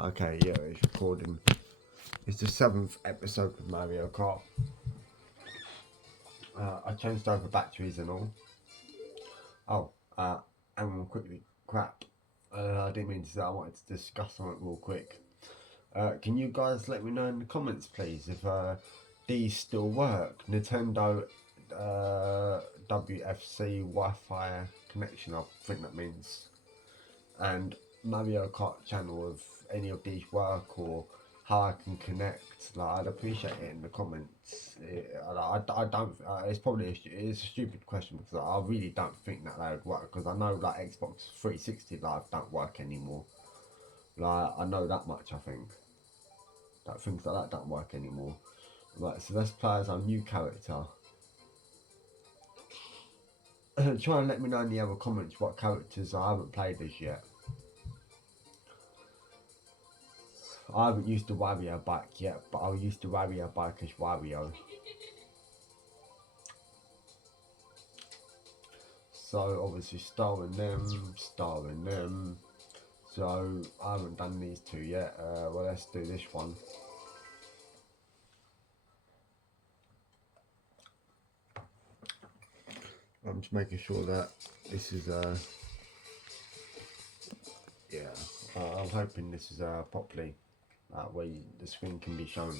Okay, yeah, it's recording. It's the 7th episode of Mario Kart. I changed over batteries and all. Oh, and quickly, crap. I didn't mean to say I wanted to discuss something real quick. Can you guys let me know in the comments, please, if these still work? Nintendo WFC Wi-Fi connection, I think that means. And Mario Kart channel, if any of these work or how I can connect. Like, I'd appreciate it in the comments. I don't. It's probably it's a stupid question because I really don't think that would work, because I know like Xbox 360 Live don't work anymore. Like, I know that much. I think that things like that don't work anymore. Right, so let's play as our new character. Try and let me know in the other comments what characters I haven't played as yet. I haven't used the Wario bike yet, but I'll use the Wario bike as Wario. So obviously starring them. So I haven't done these two yet. Well, let's do this one. I'm just making sure that this is yeah. I'm hoping this is properly that way the screen can be shown.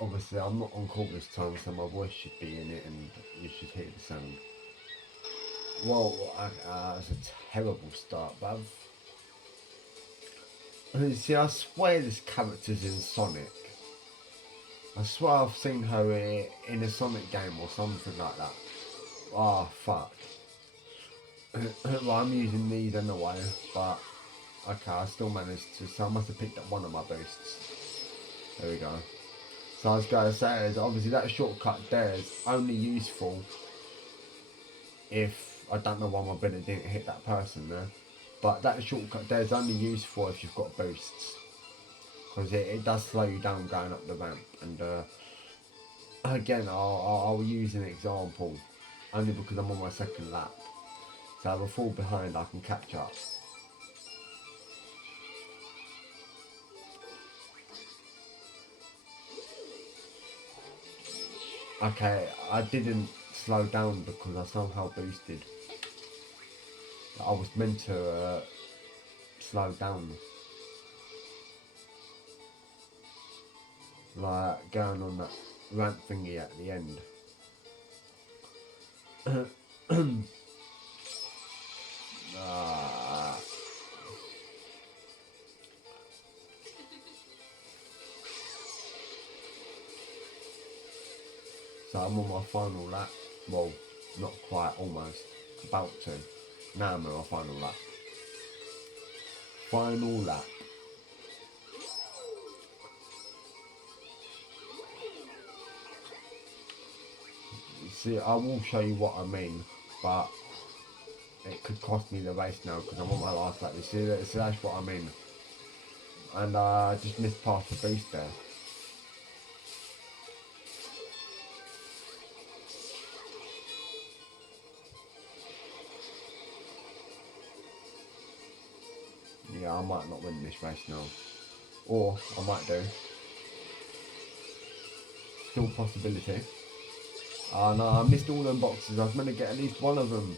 Obviously, I'm not on call this time, so my voice should be in it, and you should hear the sound. Well, it's a terrible start, bruv. See, I swear this character's in Sonic. I swear I've seen her in a Sonic game or something like that. Oh, fuck. Well, I'm using these anyway, but okay, I still managed to, so I must have picked up one of my boosts. There we go. So I was going to say is obviously that shortcut there is only useful if, I don't know why my ability didn't hit that person there, but that shortcut there is only useful if you've got boosts, because it does slow you down going up the ramp. And again, I'll use an example only because I'm on my second lap, so if I fall behind I can catch up. Okay, I didn't slow down because I somehow boosted. I was meant to slow down, like going on that ramp thingy at the end. uh, so I'm on my final lap. Well, not quite, almost. About to. Now I'm on my final lap. Final lap. See, I will show you what I mean, but it could cost me the race now because I'm on my last lap. You see, that's what I mean. And I just missed past the boost there. Yeah, I might not win this race now. Or I might do. Still a possibility. Oh no, I missed all them boxes. I was meant to get at least one of them.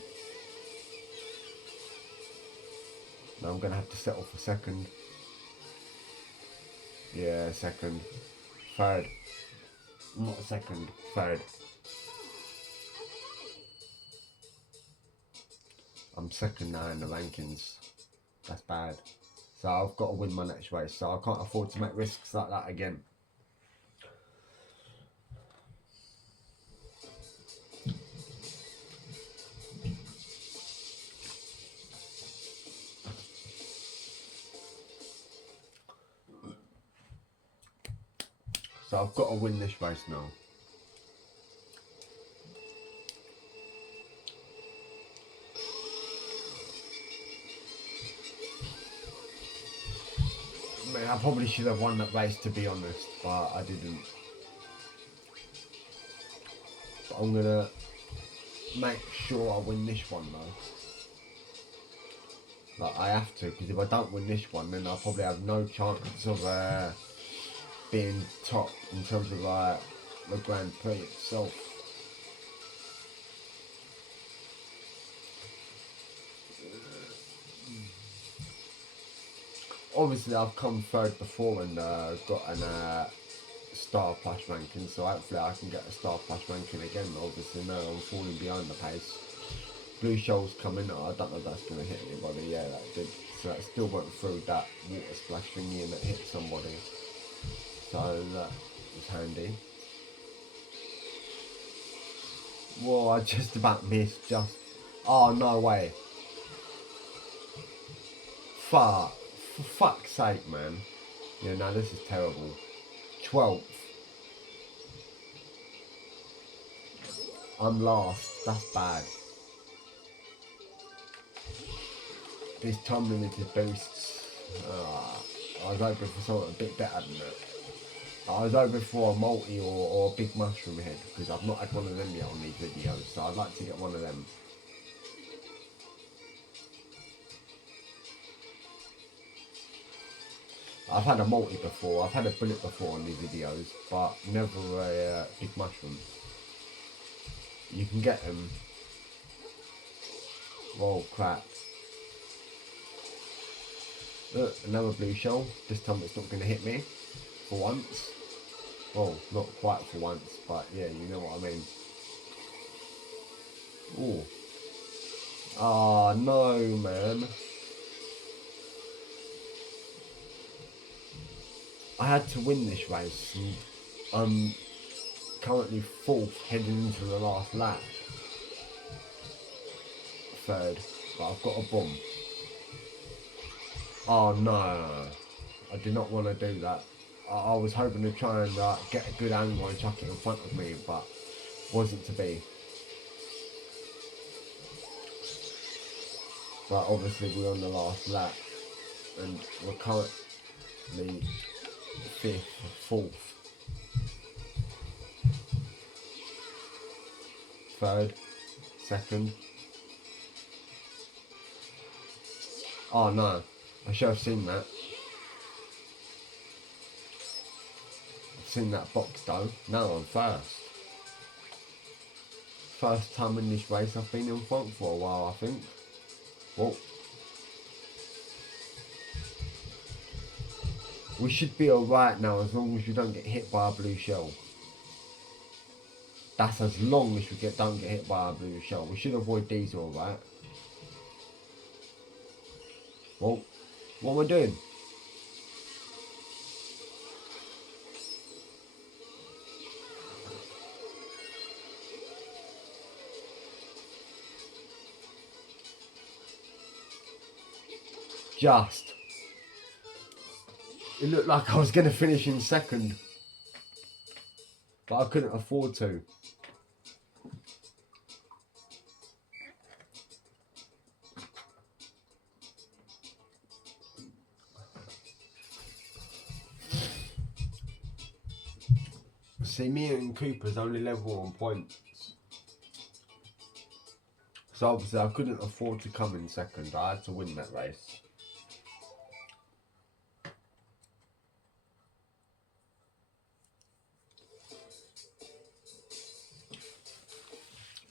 Now I'm going to have to settle for second. Yeah, second. Third. Not second, third. I'm second now in the rankings. That's bad. So I've got to win my next race. So I can't afford to make risks like that again. So I've got to win this race now. I mean, I probably should have won that race, to be honest, but I didn't. But I'm going to make sure I win this one though. Like, I have to, because if I don't win this one, then I'll probably have no chance of being top in terms of like the Grand Prix itself. Obviously, I've come third before and got an star plus ranking, so hopefully I can get a star plus ranking again. Obviously, no, I'm falling behind the pace. Blue shell's coming. I don't know if that's going to hit anybody. Yeah, that did. So that still went through that water splash thingy and it hit somebody. So that was handy. Whoa, I just about missed. Just. Oh, no way. Fuck. For fuck's sake, man. Yeah, no, this is terrible. 12th. I'm last. That's bad. These time limited boosts. I was hoping for something a bit better than that. I was hoping for a multi or a big mushroom head, because I've not had one of them yet on these videos, so I'd like to get one of them. I've had a multi before, I've had a bullet before on these videos, but never a big mushroom. You can get them. Whoa, crap. Look, another blue shell. This time it's not going to hit me, for once. Well, not quite for once, but yeah, you know what I mean. Ooh. Ah, no, man. I had to win this race, and I'm currently 4th heading into the last lap. 3rd, but I've got a bomb. Oh no, I did not want to do that. I was hoping to try and get a good angle and chuck it in front of me, but wasn't to be. But obviously we're on the last lap, and we're currently 5th, 4th, 3rd, 2nd. Oh no, I should have seen that. I've seen that box though. Now I'm 1st. First time in this race I've been in front for a while, I think. Well, we should be alright now as long as you don't get hit by a blue shell. That's as long as we don't get hit by a blue shell. We should avoid these alright. Well, what am I doing? Just. It looked like I was going to finish in 2nd. But I couldn't afford to. See, me and Cooper's only level on points. So obviously I couldn't afford to come in 2nd. I had to win that race.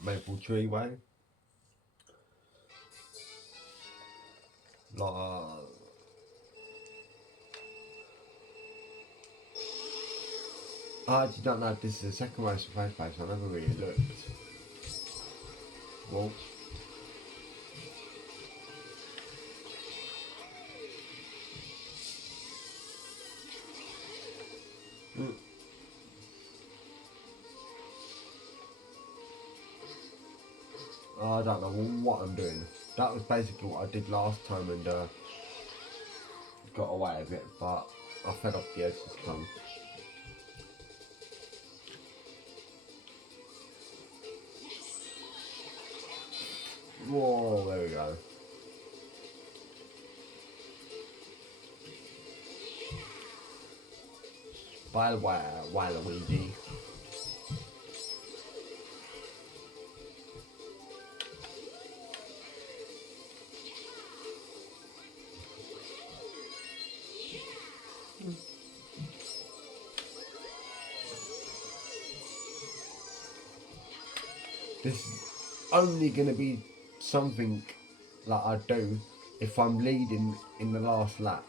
Maple Tree Way. I actually don't know if this is the 2nd race or 1st race. I never really looked. Well. I don't know what I'm doing. That was basically what I did last time and got away with it, but I fell off the edge this time. Whoa, there we go. By the way, Waluigi. this is only going to be something that I do if I'm leading in the last lap,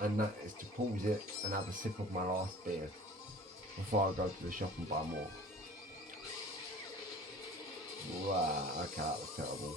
and that is to pause it and have a sip of my last beer before I go to the shop and buy more. Wow, okay, that was terrible.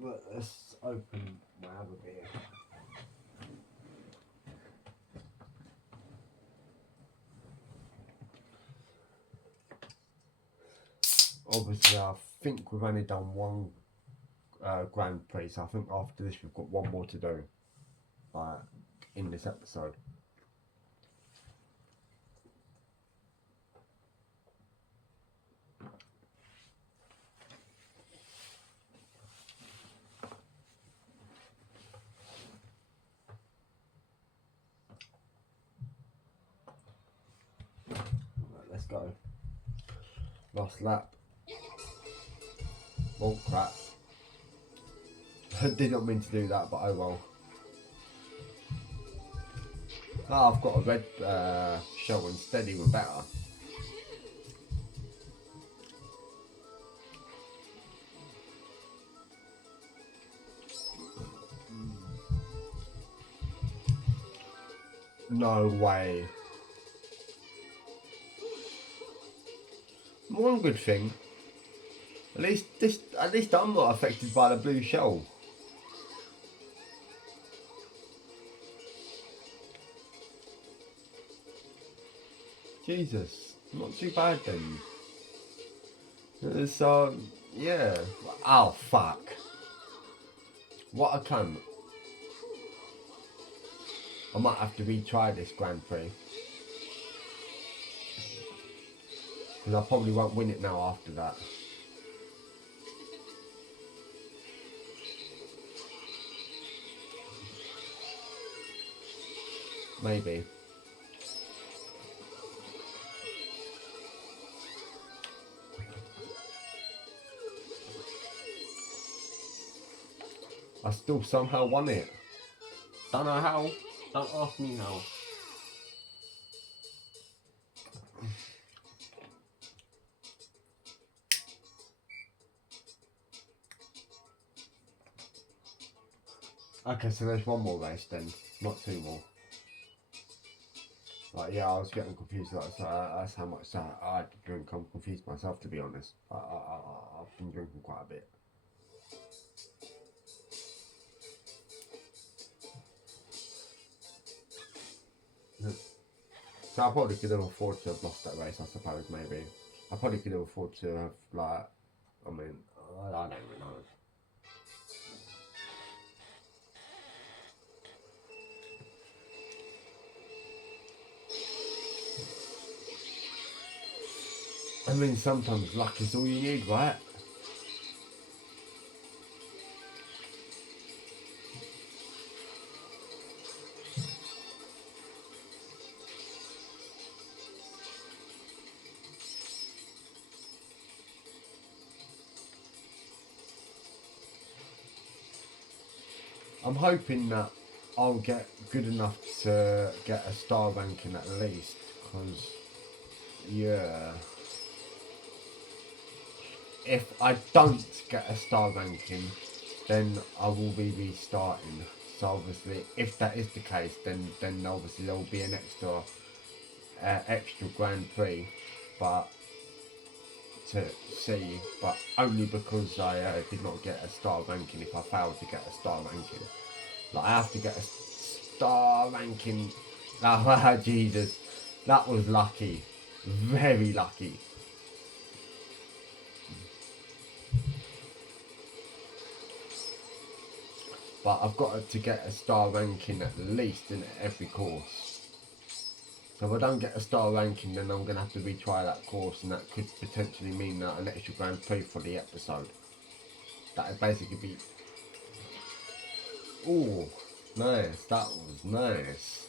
Well, let's open my other beer. Obviously, I think we've only done one Grand Prix, so I think after this we've got one more to do in this episode. Let's go. Last lap. Oh crap. I did not mean to do that, but oh well. Oh, I've got a red shell instead, even better. No way. One good thing. At least I'm not affected by the blue shell. Jesus, not too bad then. So yeah. Oh fuck. What a cunt. I might have to retry this Grand Prix. Because I probably won't win it now after that. Maybe. I still somehow won it. Don't know how. Don't ask me how. Okay, so there's one more race then, not two more. Like, yeah, I was getting confused. That's how much I had to drink. I'm confused myself, to be honest. I've been drinking quite a bit. So I probably could have afforded to have lost that race, I suppose, maybe. I probably could have afforded to have, like, I mean, I don't even know. I mean, sometimes luck is all you need, right? I'm hoping that I'll get good enough to get a star ranking at least, because, yeah. If I don't get a star ranking, then I will be restarting. So obviously, if that is the case, then obviously there will be an extra Grand Prix, but to see, but only because I did not get a star ranking. If I failed to get a star ranking, Like I have to get a star ranking. Oh, Jesus. That was lucky. Very lucky. But I've got to get a star ranking at least in every course. So if I don't get a star ranking, then I'm going to have to retry that course, and that could potentially mean that an extra Grand Prix for the episode. That would basically be... Oh, nice. That was nice.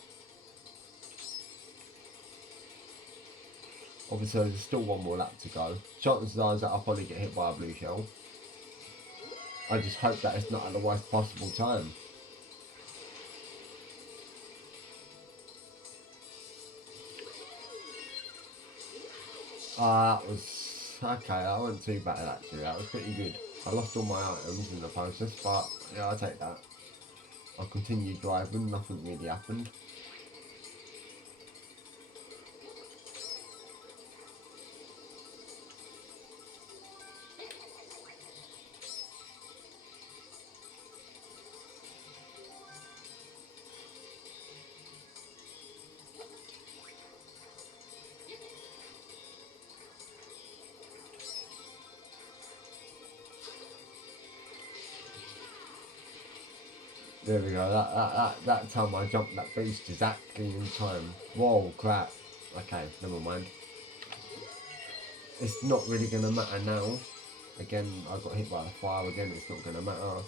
Obviously, there's still one more lap to go. Chances are that I'll probably get hit by a blue shell. I just hope that it's not at the worst possible time. That was... Okay, that wasn't too bad actually. That was pretty good. I lost all my items in the process, but yeah, I'll take that. I continued driving, nothing really happened. There we go, that time I jumped that boost exactly in time. Whoa, crap. Okay, never mind. It's not really going to matter now. Again, I got hit by the fire again, it's not going to matter.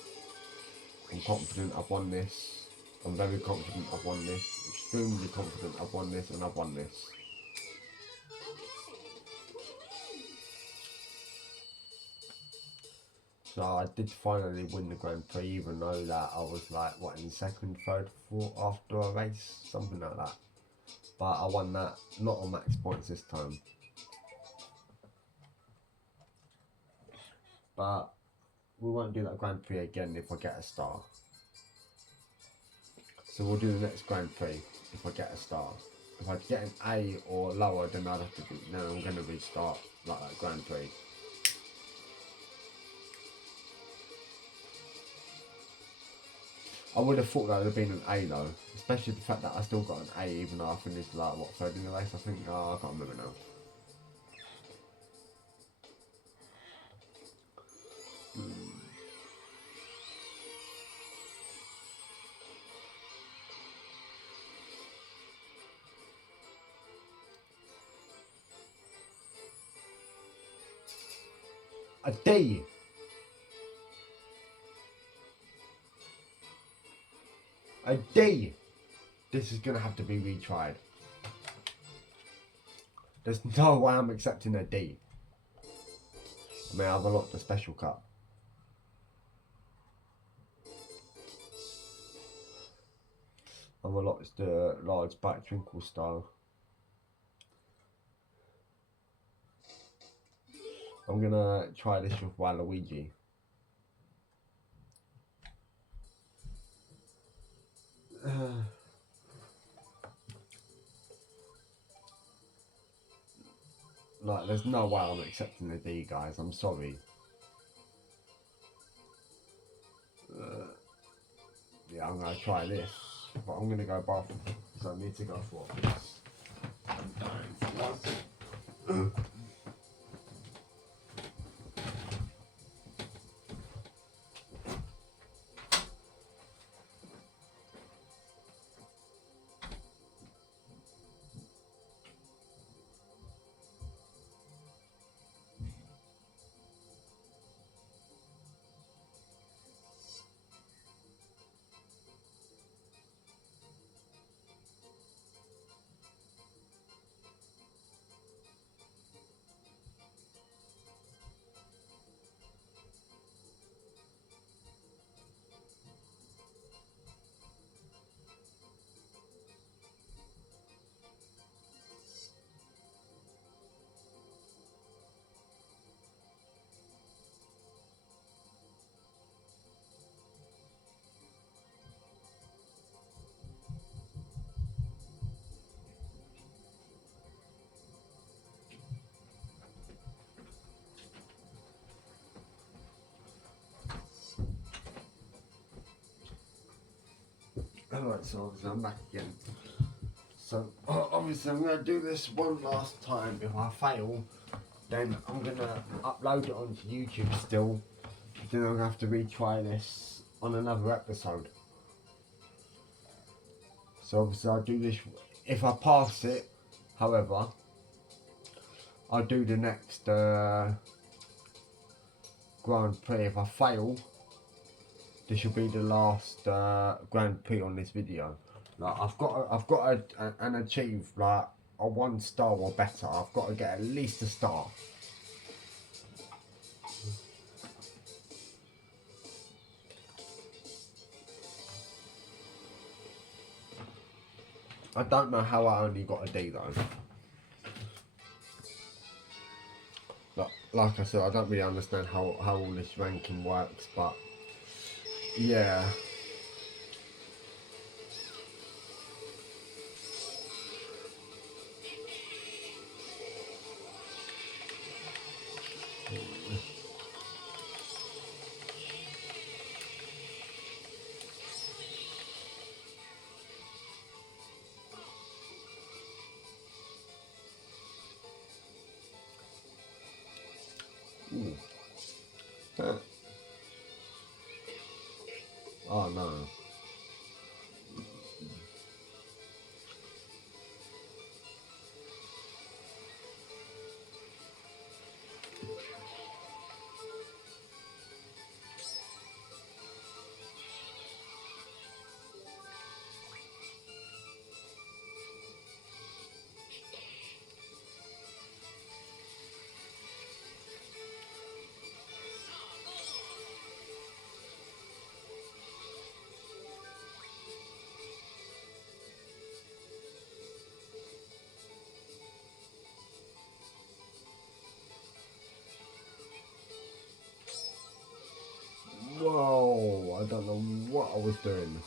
I'm confident I've won this. I'm very confident I've won this. Extremely confident I've won this, and I've won this. So I did finally win the Grand Prix, even though that I was like, what, in second, third, fourth after a race? Something like that. But I won that, not on max points this time. But we won't do that Grand Prix again if I get a star. So we'll do the next Grand Prix if I get a star. If I get an A or lower, then I'd have to do, then I'm going to restart like that Grand Prix. I would have thought that would have been an A though, especially the fact that I still got an A even though I finished like, what, third in the race I think? Oh, I can't remember now. A D! A D! This is going to have to be retried. There's no way I'm accepting a D. I mean, I've unlocked the special cup. I've unlocked the large back twinkle style. I'm going to try this with Waluigi. Like, there's no way I'm accepting the D, guys. I'm sorry. Yeah, I'm going to try this. But I'm going to go bathroom. So I need to go for this. I'm dying for one. Alright, so obviously I'm back again. So obviously I'm going to do this one last time. If I fail, then I'm going to upload it onto YouTube still. Then I'm going to have to retry this on another episode. So obviously I'll do this. If I pass it, however, I'll do the next Grand Prix. If I fail, this will be the last Grand Prix on this video. Like I've got to achieve like a 1 star or better. I've got to get at least a star. I don't know how I only got a D though. Like I said, I don't really understand how all this ranking works, but yeah. Ooh. Huh. Oh no. Whoa, I don't know what I was doing.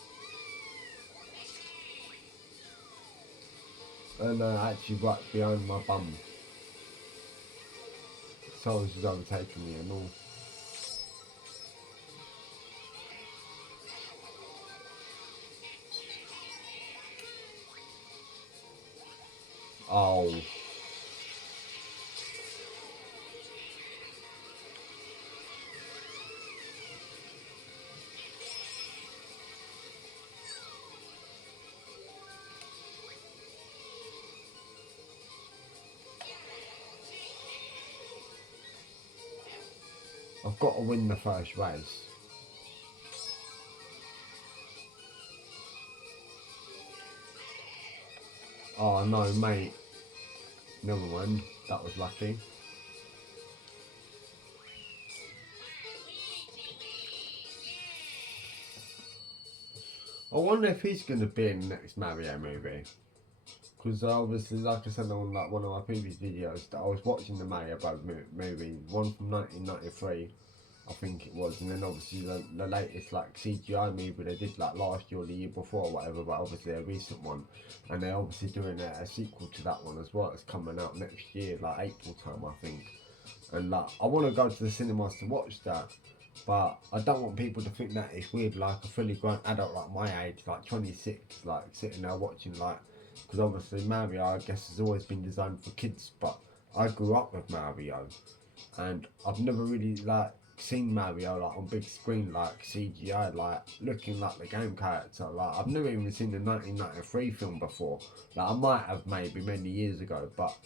And actually right behind my bum. Someone's just overtaking me and all. Oh. I've got to win the first race. Oh no, mate. Never mind. That was lucky. I wonder if he's going to be in the next Mario movie. Because obviously, like I said on like one of my previous videos, that I was watching the Mario Bros movie, one from 1993, I think it was, and then obviously the latest like CGI movie they did like last year or the year before or whatever, but obviously a recent one, and they're obviously doing a sequel to that one as well. It's coming out next year, like April time, I think. And like, I want to go to the cinemas to watch that, but I don't want people to think that it's weird, like a fully grown adult like my age, like 26, like sitting there watching like, because obviously Mario, I guess, has always been designed for kids, but I grew up with Mario, and I've never really like seen Mario like on big screen, like CGI, like looking like the game character. Like I've never even seen the 1993 film before. Like I might have maybe many years ago, but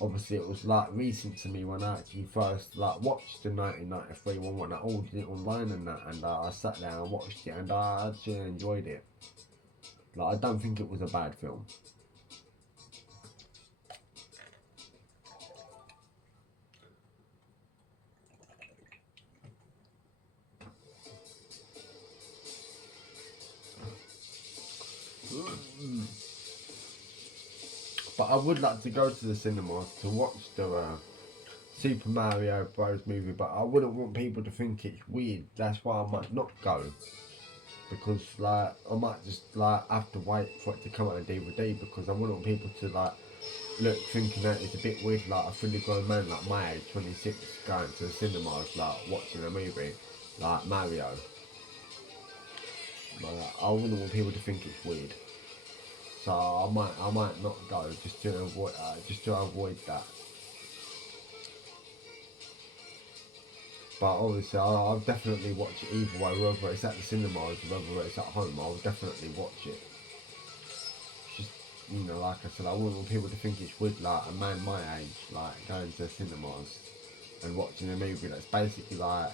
obviously it was like recent to me when I actually first like watched the 1993 one when I ordered it online and that, and I sat there and watched it, and I actually enjoyed it. Like I don't think it was a bad film. But I would like to go to the cinemas to watch the Super Mario Bros movie, but I wouldn't want people to think it's weird. That's why I might not go, because like I might just like have to wait for it to come out on DVD, because I wouldn't want people to like look thinking that it's a bit weird, like a fully grown man like my age, 26, going to the cinemas like watching a movie like Mario. But I wouldn't want people to think it's weird. So I might not go just to avoid that. But obviously I'll definitely watch it either way, whether it's at the cinemas or whether it's at home. I'll definitely watch it. Just, you know, like I said, I wouldn't want people to think it's weird, like a man my age, like going to the cinemas and watching a movie that's basically like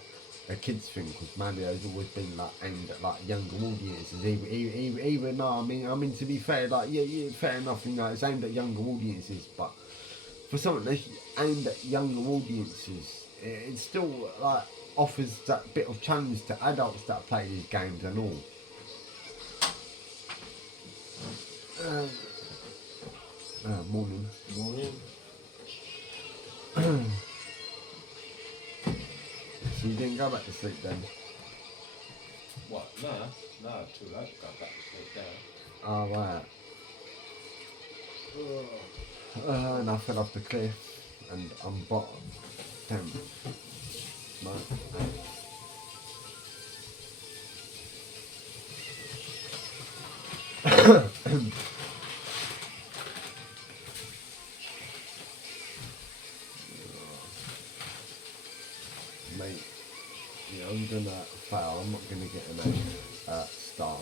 a kids thing, because Mario's always been like aimed at like younger audiences. Even though I mean to be fair, like yeah, fair enough. You know, it's aimed at younger audiences, but for something that's aimed at younger audiences, it still like offers that bit of challenge to adults that play these games and all. Morning. Morning. So you didn't go back to sleep then? What? No, too late to go back to sleep now. Oh right. And I fell off the cliff and I'm bottom. Damn. Mate, yeah, I'm gonna fail. I'm not gonna get an A star.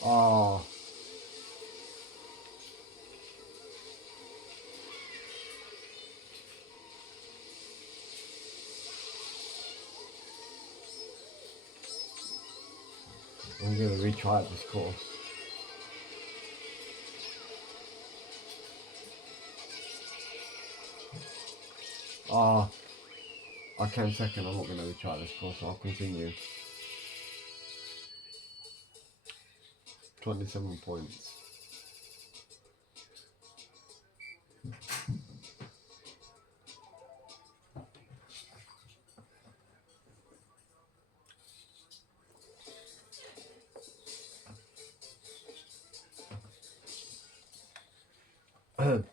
Oh. I'm gonna retry this course. Ah, I came second. I'm not gonna retry this course. I'll continue. 27 points.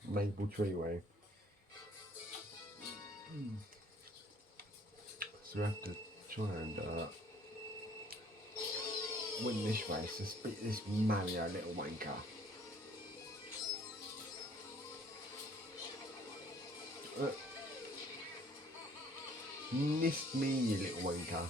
Maple Tree Way. So we have to try and win this race. Let's beat this Mario little wanker. Missed me, you little wanker.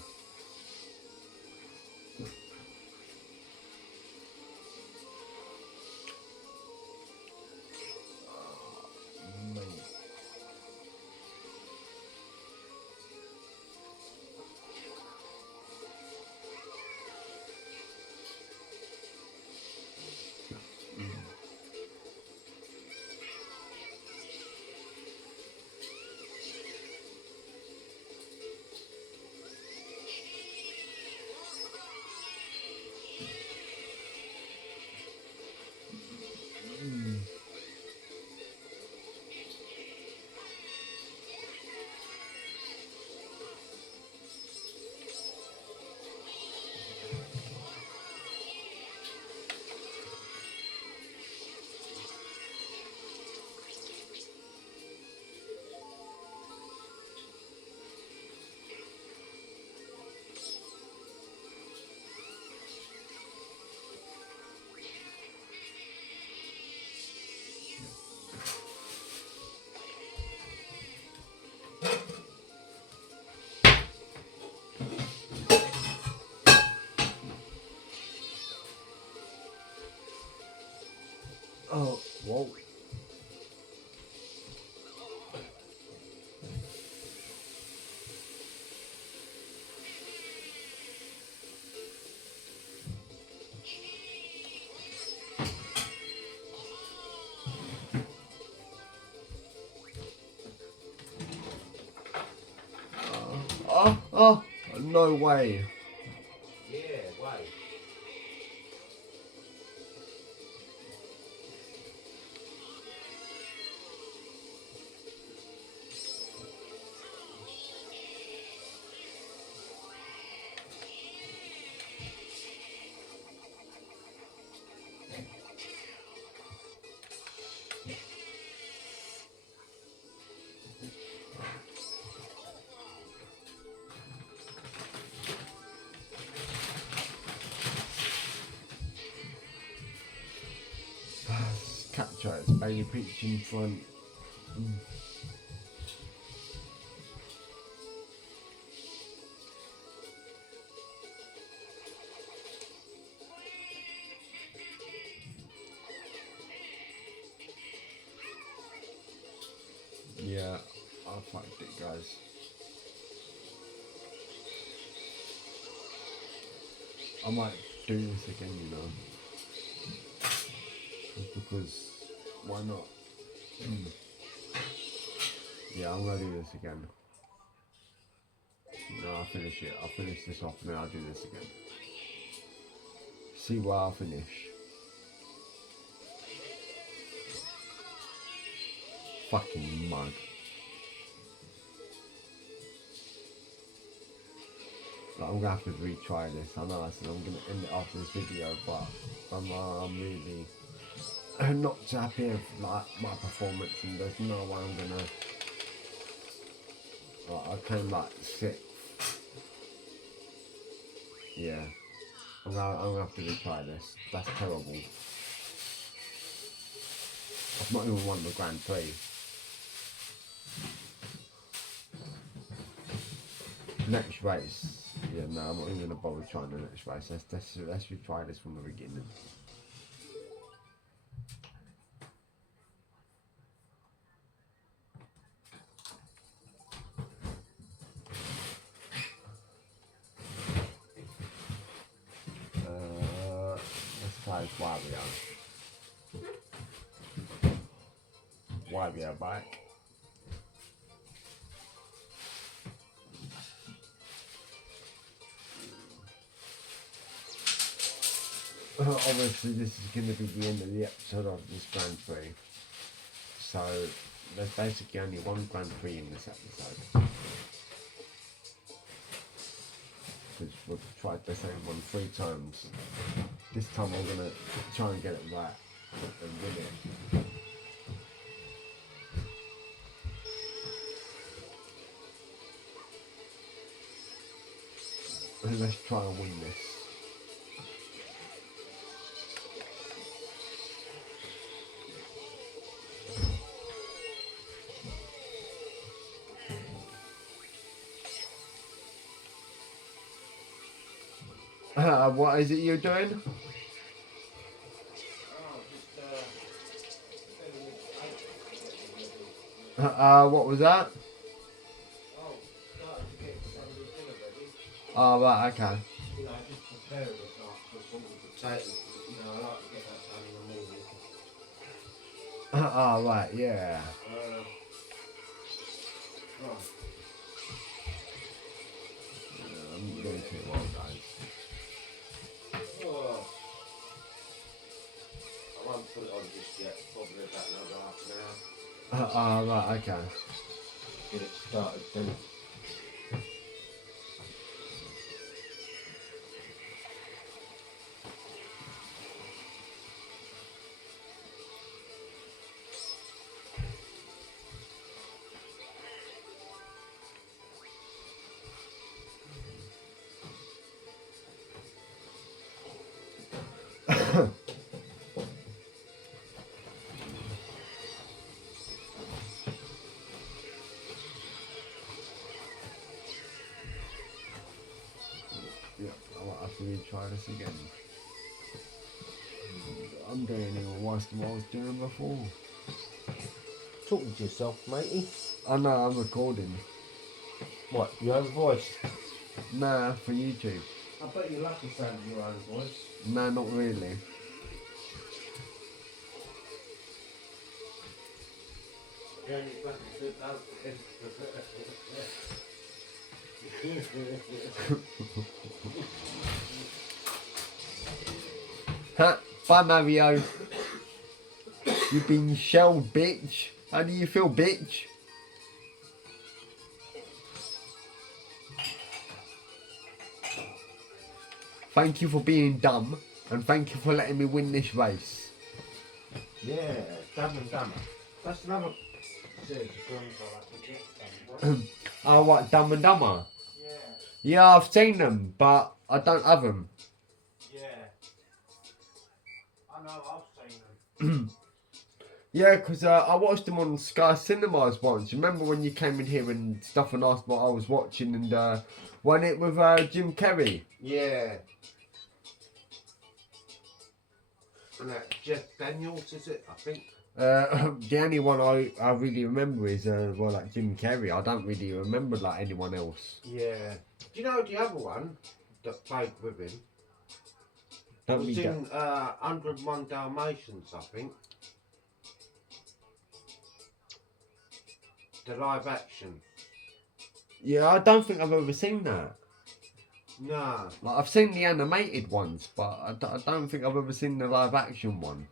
Oh, whoa. Oh, no way. Yeah, wait. Capture its baby peach in front. Yeah, I fucked it, guys. I might do this again, you know. Because why not? Yeah, I'm gonna do this again. No, I'll finish it. I'll finish this off and then I'll do this again. See where I'll finish. Fucking mug. Like, I'm gonna have to retry this. I know I said I'm gonna end it after this video, but I'm really not too happy with like my performance, and there's no way I'm gonna. Like, I came like sixth. Yeah, I'm gonna have to retry this. That's terrible. I've not even won the Grand Prix. Next race. Yeah, no, I'm not even gonna bother trying the next race. Let's retry this from the beginning. Let's try Wario. Wario back. Obviously, this is going to be the end of the episode of this Grand Prix. So, there's basically only one Grand Prix in this episode. Because we've tried the same one 3 times. This time I'm going to try and get it right and win it. And let's try and win this. What is it you're doing? What was that? Starting to get some of the dinner ready. Oh, right, okay. You know, just preparing it like for some of the potatoes. You know, I like to get that done in the morning. Oh, right, yeah. Right. I'm going to it well, guys. Oh. I won't put it on just yet. Probably about another half an hour. Right, okay. Get it started then. Yeah, I might have to retry this again. I'm doing even worse than what I was doing before. Talking to yourself, matey. I know, I'm recording. What, your own voice? Nah, for YouTube. I bet you like the sound of your own voice. Nah, not really. Yeah, you fucking sit down. Ha! Bye, Mario. You've been shelled, bitch. How do you feel, bitch? Thank you for being dumb, and thank you for letting me win this race. Yeah, Dumb and Dumber. That's another series of films I like to get. Dumb, right? Oh, what, Dumb and Dumber? Yeah, Yeah, I've seen them, but I don't have them. yeah. I know, I've seen them. Yeah, because I watched them on Sky Cinemas once. Remember when you came in here and stuff and asked what I was watching, and won it with Jim Carrey? Yeah. And that Jeff Daniels, is it? I think. The only one I really remember is well, like Jim Carrey. I don't really remember like anyone else. Yeah. Do you know the other one that played with him? Don't Was be in 101 Dalmatians, I think. The live action. Yeah, I don't think I've ever seen that. No. Like I've seen the animated ones, but I don't think I've ever seen the live action one.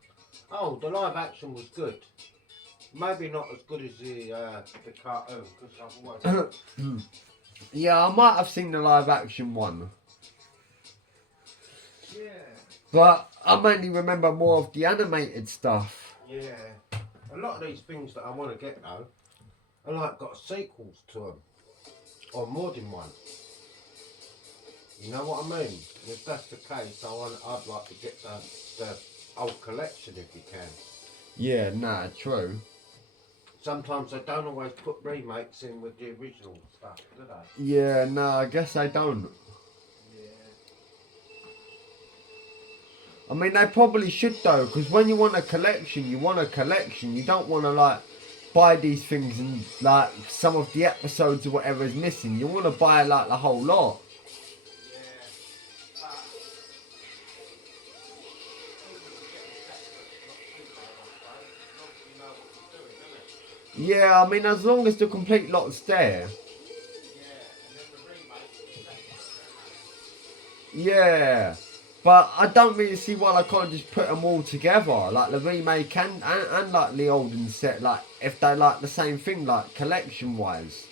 Oh, the live action was good. Maybe not as good as the cartoon, because otherwise. Yeah, I might have seen the live action one, Yeah. but I mainly remember more of the animated stuff. Yeah. A lot of these things that I want to get though, are like got sequels to them, or more than one. You know what I mean? And if that's the case, I'd like to get the old collection if you can. Yeah, nah, true. Sometimes they don't always put remakes in with the original stuff, do they? Yeah, nah, I guess I don't. Yeah. I mean, they probably should though, because when you want a collection, you want a collection. You don't want to like buy these things and like some of the episodes or whatever is missing. You want to buy like the whole lot. Yeah, I mean, as long as the complete lot's there. Yeah, but I don't really see why I can't just put them all together, like the remake and like the olden set, like if they like the same thing, like collection wise.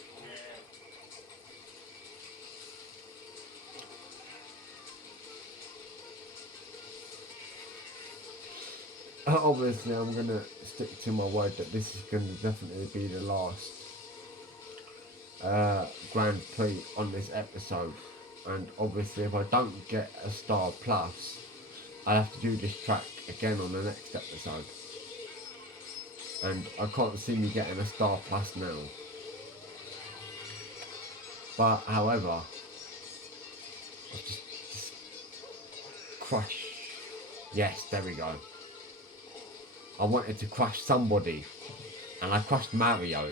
Obviously, I'm gonna stick to my word that this is gonna definitely be the last Grand Prix on this episode, and obviously, if I don't get a Star Plus, I have to do this track again on the next episode. And I can't see me getting a Star Plus now. But however, I've just crush. Yes, there we go. I wanted to crush somebody, and I crushed Mario.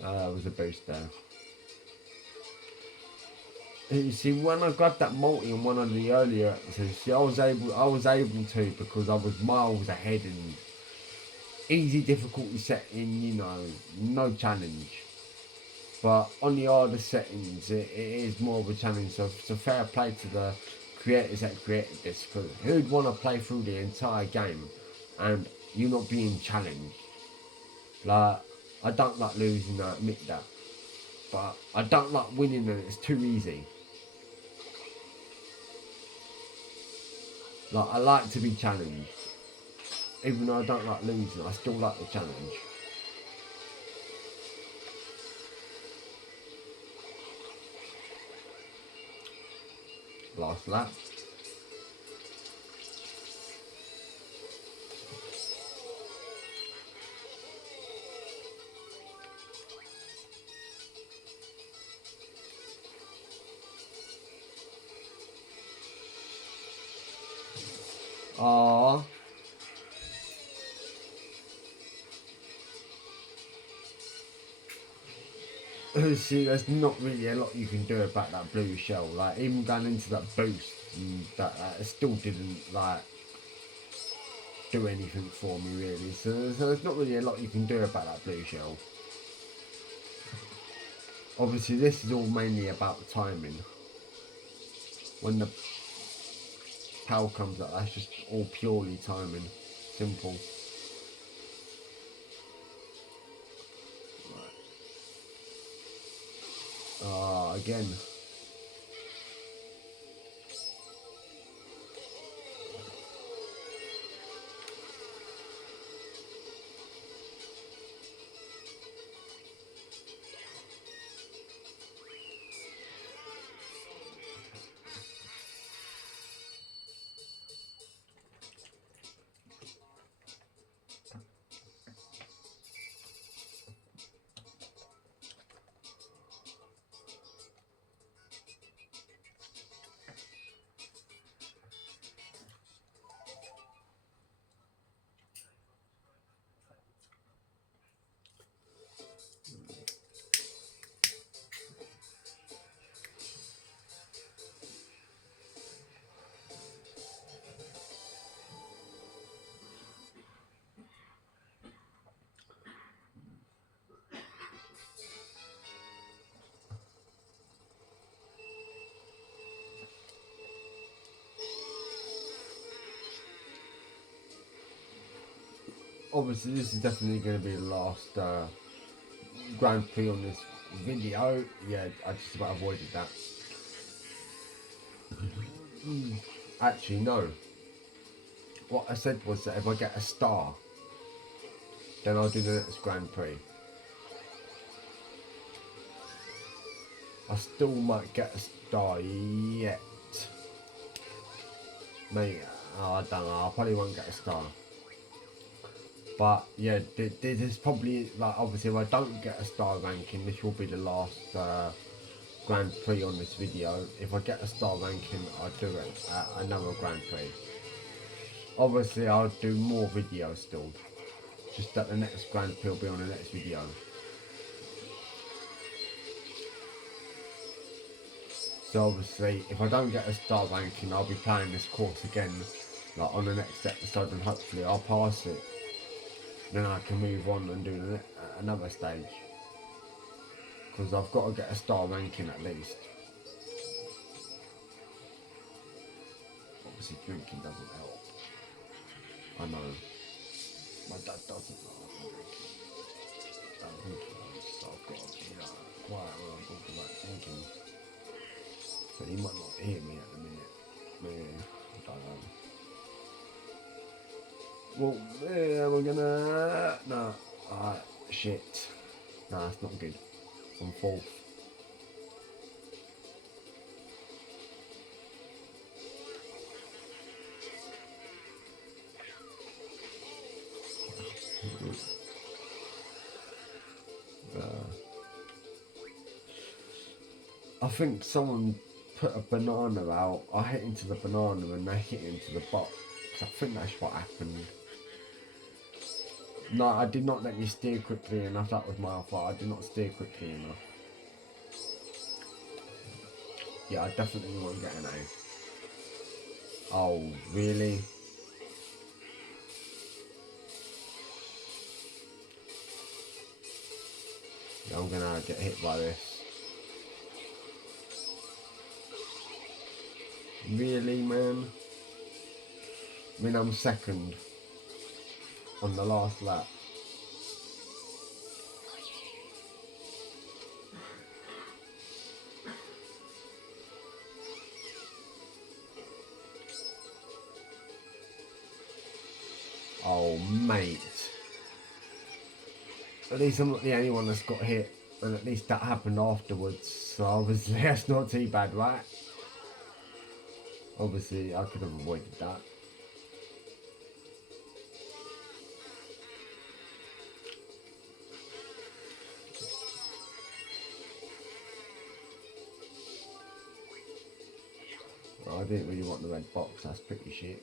That was a boost there. You see, when I grabbed that multi in one of the earlier episodes, see, I was able to because I was miles ahead and easy difficulty setting, you know, no challenge. But on the harder settings, it is more of a challenge. So fair play to the creators that created this, because who'd want to play through the entire game and you not being challenged? Like, I don't like losing, I admit that. But I don't like winning and it's too easy. Like, I like to be challenged. Even though I don't like losing, I still like the challenge. Last lap. see, there's not really a lot you can do about that blue shell. Like, even going into that boost, and that it still didn't, like, do anything for me, really. So there's not really a lot you can do about that blue shell. Obviously, this is all mainly about the timing. When the power comes up, that's just all purely timing. Simple. Again. Obviously, this is definitely going to be the last Grand Prix on this video. Yeah, I just about avoided that. Actually, no. What I said was that if I get a star, then I'll do the next Grand Prix. I still might get a star yet. Mate, I don't know, I probably won't get a star. But yeah, this is probably, like, obviously if I don't get a star ranking, this will be the last Grand Prix on this video. If I get a star ranking, I'll do it at another Grand Prix. Obviously I'll do more videos still, just that the next Grand Prix will be on the next video. So obviously if I don't get a star ranking, I'll be playing this course again, like, on the next episode, and hopefully I'll pass it. Then I can move on and do another stage, because I've got to get a star ranking at least. Obviously drinking doesn't help. I know. My dad doesn't know I'm drinking. I'm drinking, so I've got to be quiet when I'm talking about drinking. So he might not hear me at the minute. Yeah, I don't know. Well, yeah, we're gonna... No. Alright, shit. No, that's not good. I'm fourth. I think someone put a banana out. I hit into the banana and they hit into the box. I think that's what happened. No, I did not let me steer quickly enough. That was my fault. I did not steer quickly enough. Yeah, I definitely won't get an A. Oh, really? Yeah, I'm gonna get hit by this. Really, man? I mean, I'm second on the last lap. Oh, mate. At least I'm not the only one that's got hit, and at least that happened afterwards, so obviously that's not too bad, right? Obviously I could have avoided that. Well, I didn't really want the red box, that's pretty shit.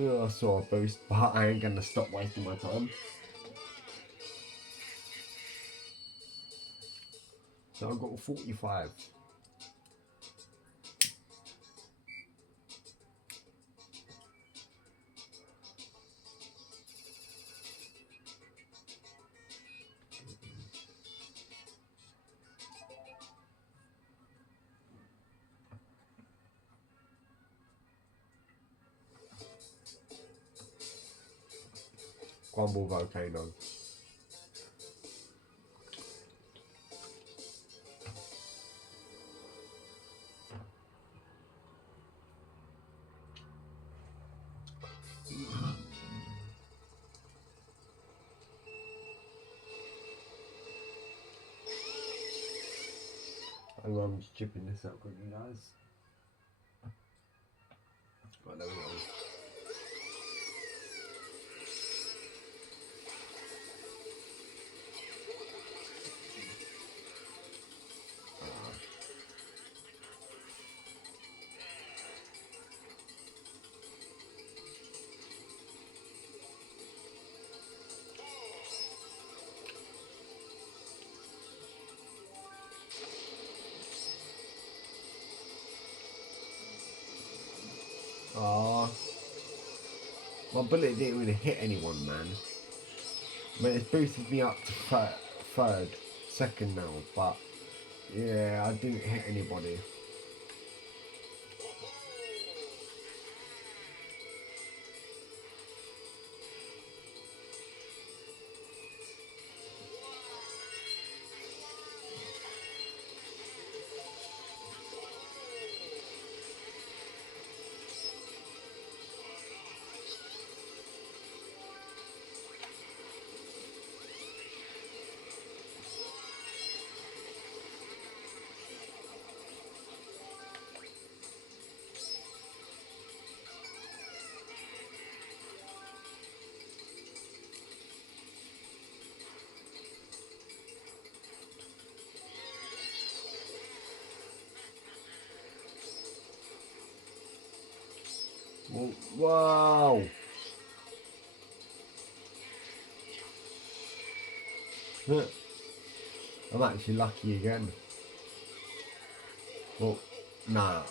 I saw a boost, but I ain't gonna stop wasting my time. So I've got 45. Grumble Volcano. Hang on, I'm just chipping this out quickly, guys. Right, there we go. My bullet didn't really hit anyone, man. I mean, it's boosted me up to third, second now, but yeah, I didn't hit anybody. Whoa! I'm actually lucky again. Well, nah,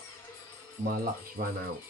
my luck's ran out.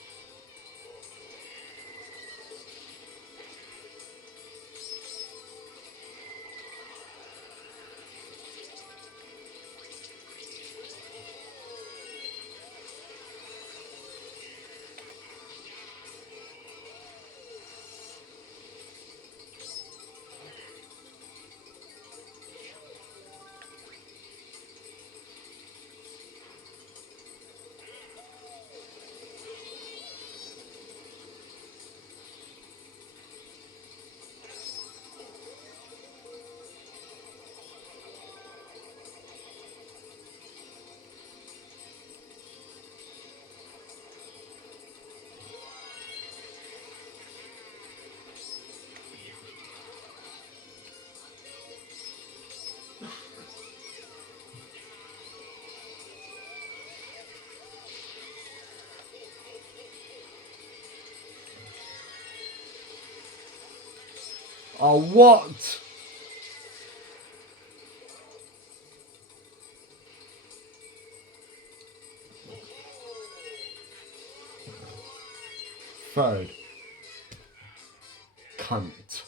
Oh, what? Third. Cunt.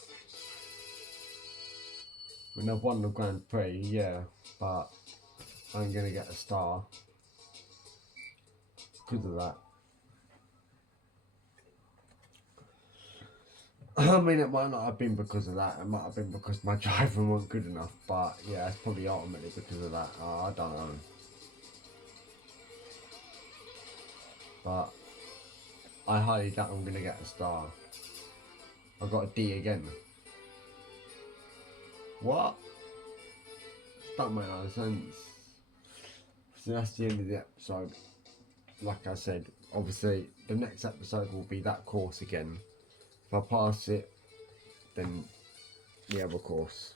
I mean, I've won the Grand Prix, yeah, but I'm gonna get a star because of that. I mean, it might not have been because of that. It might have been because my driving wasn't good enough. But yeah, it's probably ultimately because of that. I don't know. But I highly doubt I'm going to get a star. I got a D again. What? That made no sense. So that's the end of the episode. Like I said, obviously the next episode will be that course again. If I pass it, then the other course.